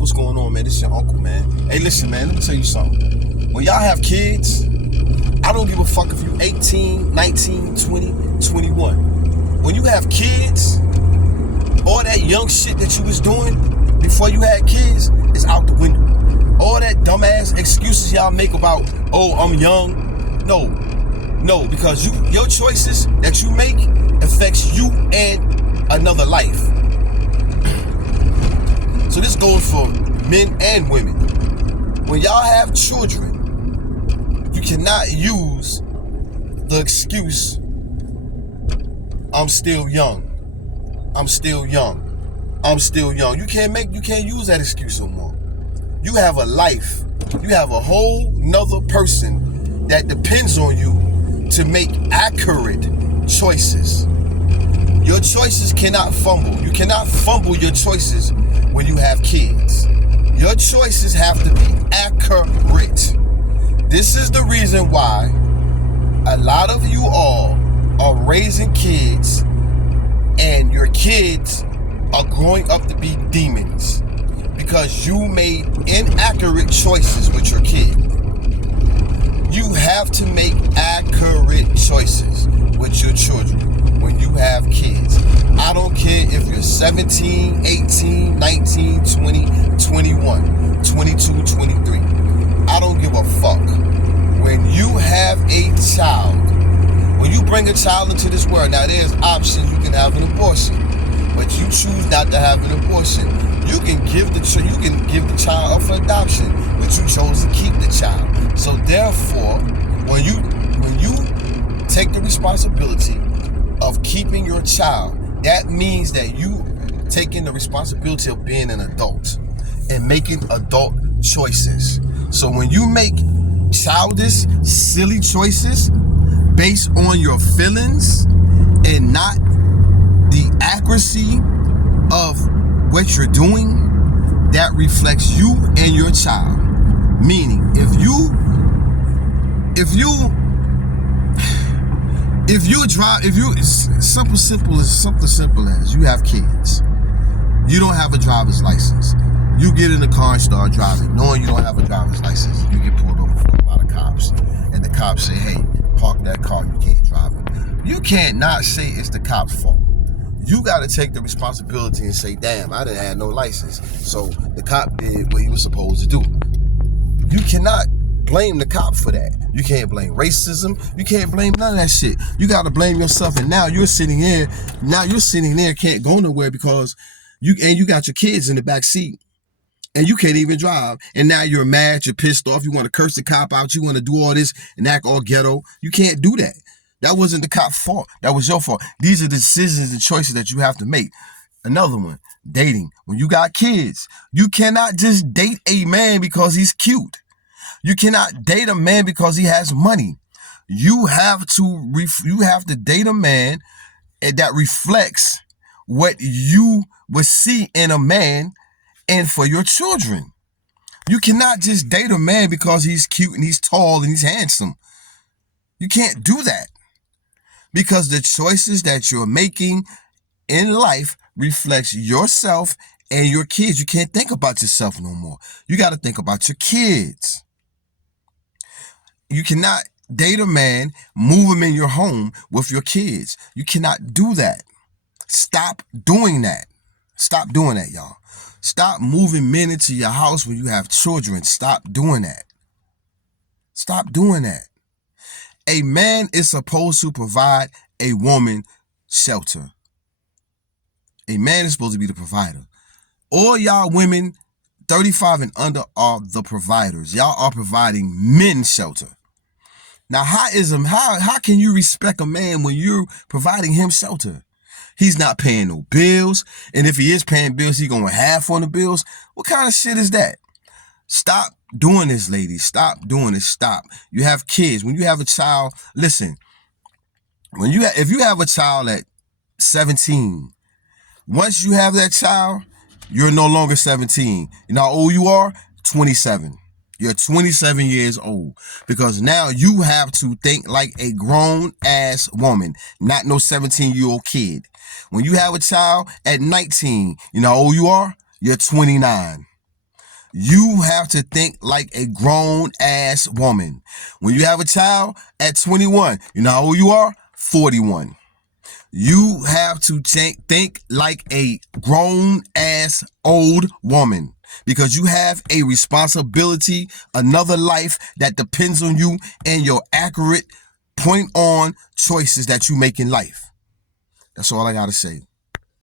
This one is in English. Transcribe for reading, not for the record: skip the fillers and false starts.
what's going on, man? This is your uncle, man. Hey, listen, man, let me tell you something. When y'all have kids, I don't give a fuck if you 18, 19, 20, 21. When you have kids, all that young shit that you was doing before you had kids is out the window. All that dumbass excuses y'all make about, oh, I'm young. No, because your choices that you make affects you and another life. So this goes for men and women. When y'all have children, you cannot use the excuse, I'm still young. You can't use that excuse no more. You have a life. You have a whole nother person that depends on you to make accurate choices. Your choices cannot fumble. You cannot fumble your choices when you have kids. Your choices have to be accurate. This is the reason why a lot of you all are raising kids and your kids are growing up to be demons because you made inaccurate choices with your kid. You have to make accurate choices with your children when you have kids. I don't care if you're 17, 18, 19, 20, 21, 22, 23. I don't give a fuck. When you have a child, when you bring a child into this world, now there's options. You can have an abortion, but you choose not to have an abortion. You can give the child up for adoption, but you chose to keep the child. So therefore, when you take the responsibility of keeping your child, that means that you taking the responsibility of being an adult and making adult choices. So when you make childish, silly choices based on your feelings and not the accuracy of what you're doing, that reflects you and your child. Meaning, if something simple as you have kids, you don't have a driver's license, you get in the car and start driving, knowing you don't have a driver's license, you get pulled over by the cops, and the cops say, hey, park that car, you can't drive it. You can't not say it's the cop's fault. You got to take the responsibility and say, damn, I didn't have no license, so the cop did what he was supposed to do. You cannot blame the cop for that. You can't blame racism. You can't blame none of that shit. You got to blame yourself. And now you're sitting there, can't go nowhere because you got your kids in the back seat and you can't even drive. And now you're mad, you're pissed off, you want to curse the cop out, you want to do all this and act all ghetto. You can't do that. That wasn't the cop's fault. That was your fault. These are the decisions and choices that you have to make. Another one, dating. When you got kids, you cannot just date a man because he's cute. You cannot date a man because he has money. You have to date a man that reflects what you would see in a man and for your children. You cannot just date a man because he's cute and he's tall and he's handsome. You can't do that because the choices that you're making in life reflects yourself and your kids. You can't think about yourself no more. You got to think about your kids. You cannot date a man, move him in your home with your kids. You cannot do that. Stop doing that. Stop doing that, y'all. Stop moving men into your house when you have children. Stop doing that. Stop doing that. A man is supposed to provide a woman shelter. A man is supposed to be the provider. All y'all women 35 and under are the providers. Y'all are providing men shelter. Now, how can you respect a man when you're providing him shelter? He's not paying no bills. And if he is paying bills, he's going half on the bills. What kind of shit is that? Stop doing this, ladies. Stop doing this. Stop. You have kids. When you have a child, listen, if you have a child at 17, once you have that child, you're no longer 17. You know how old you are? 27. You're 27 years old because now you have to think like a grown ass woman, not no 17-year-old kid. When you have a child at 19, you know how old you are? You're 29. You have to think like a grown ass woman. When you have a child at 21, you know how old you are? 41. You have to think like a grown ass old woman because you have a responsibility, another life that depends on you and your accurate point on choices that you make in life. That's all I got to say.